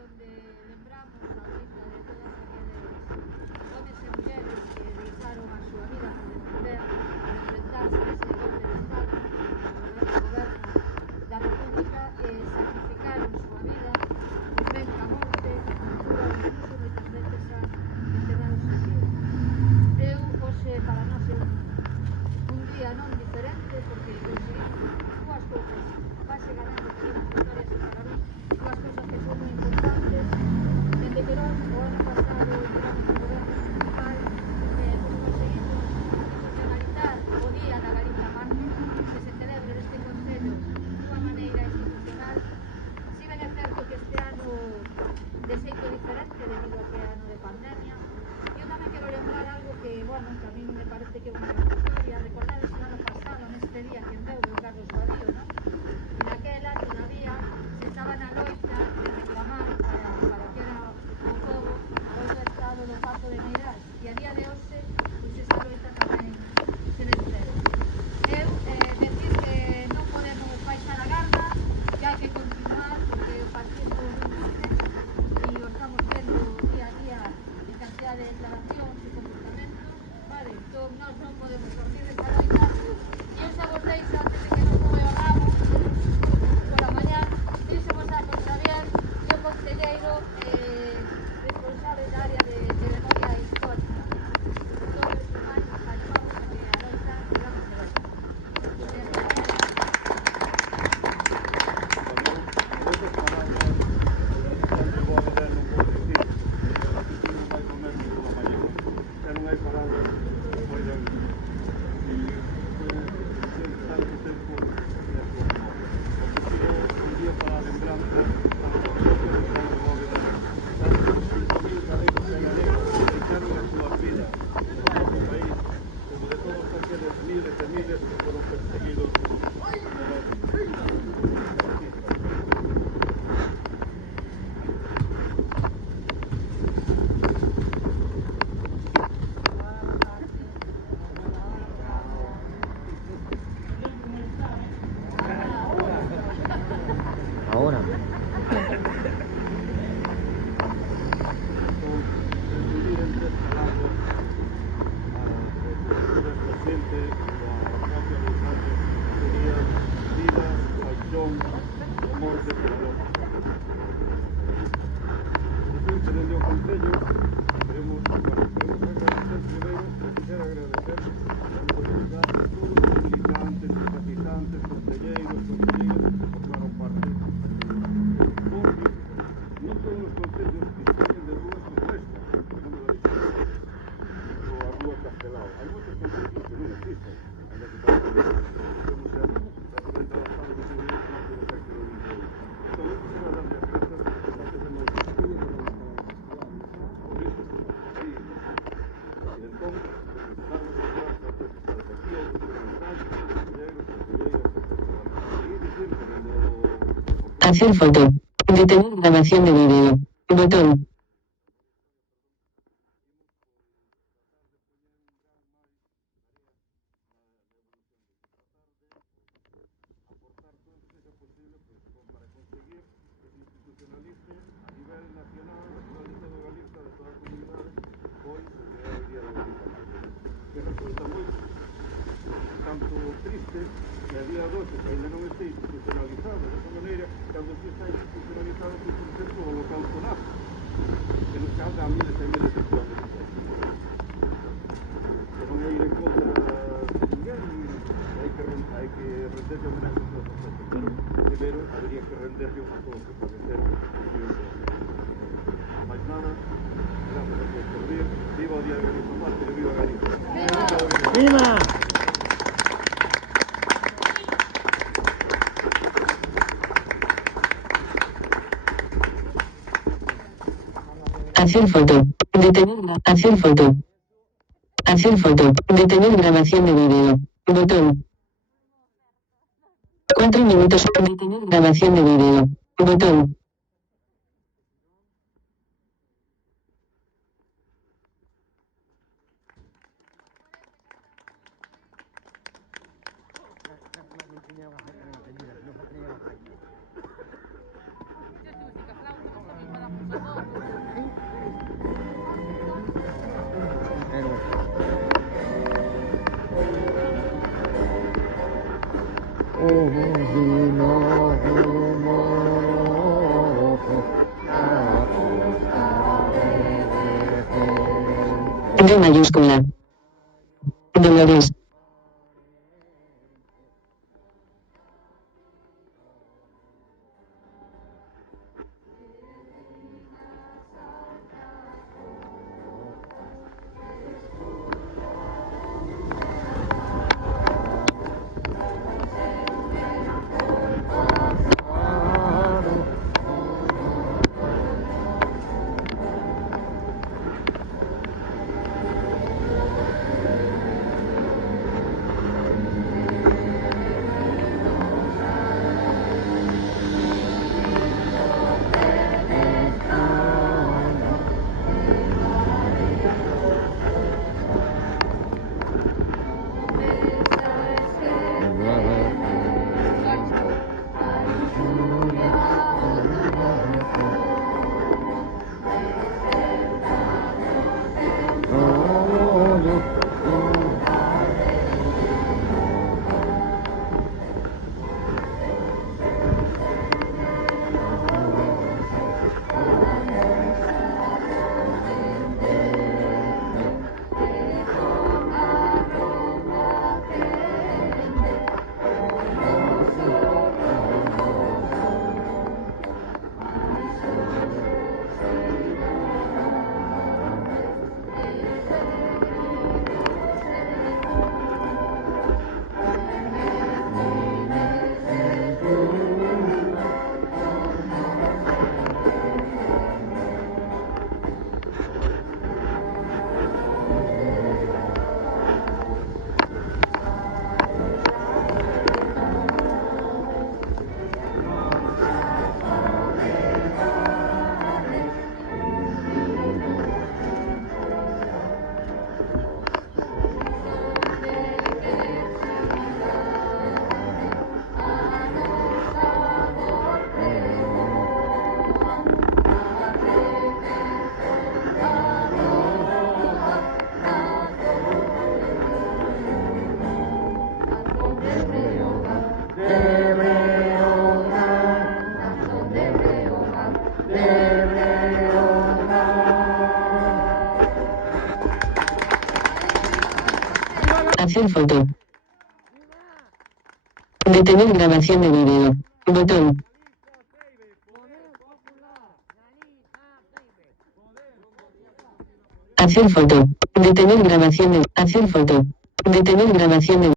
donde lembramos a loita de todas aqueles homes e mulleres que deixaron a súa vida por defender, por enfrentarse a ese golpe de Estado no goberno da República e sacrificaron súa vida, sufrendo a morte, a tortura, incluso moitas veces a enterrar o seu vida. Hoxe para nós é un día non diferente porque conseguimos dúas cousas base ganando pequenas victorias e para nós dúas cousas que son moi importantes. Dende que nós o ano pasado entramos no goberno municipal conseguimos institucionalizar o Día da Galiza Mártir que se celebre neste Concello dunha maneira institucional. Si ben é certo que este ano de xeito diferente debido a que é ano de pandemia. Eu tamén quero lembrar algo que, bueno, que a mí me parece que é unha gran victoria. Recordades o ano pasado, neste día, que veu o Carlos Badío, non? E naquela todavía se estaba na loita de reclamar para que era o pobo a volta do estado do Pazo de Meirás. E a día de hoxe, pois esa loita tamén se despede. Eu decir que non podemos baixar a garda, que hai que continuar, porque o partido non existe, e o estamos vendo día a día en cantidad de declaracións e comportamentos, vale? Entón, nós non podemos dormir desta loita, e eu xa vos deixo, antes de que nos move o ramo, pola mañá, deixemos a con Xavier, que é o concelleiro responsable da área de memoria histórica. Todos os humanos animamos a que a loita sigamos a loita. Ahora. Hacer foto. Detener grabación de video. Botón. Tanto triste que a día 12 que ainda non este institucionalizado de esa maneira, cando se está institucionalizado que un certo holocausto nazi que nos causa a miles e miles de kilómetros que non é ir en contra de ninguén, hai que renderse homenaxe a todos os aspectos, pero primeiro habería que renderse a todos que padeceron máis nada. Gracias a todos por vir. Viva o Día de Galiza Mártir e viva Galiza. ¡Viva! Hacer foto. Detener. Hacer foto. Hacer foto. Detener grabación de video. Botón. 4 minutos. Detener grabación de video. Botón. Música flauta, D mayúscula. Dolores. Hacer foto. Detener grabación de video. Botón. Hacer foto. Detener grabación de. Hacer foto. Detener grabación de.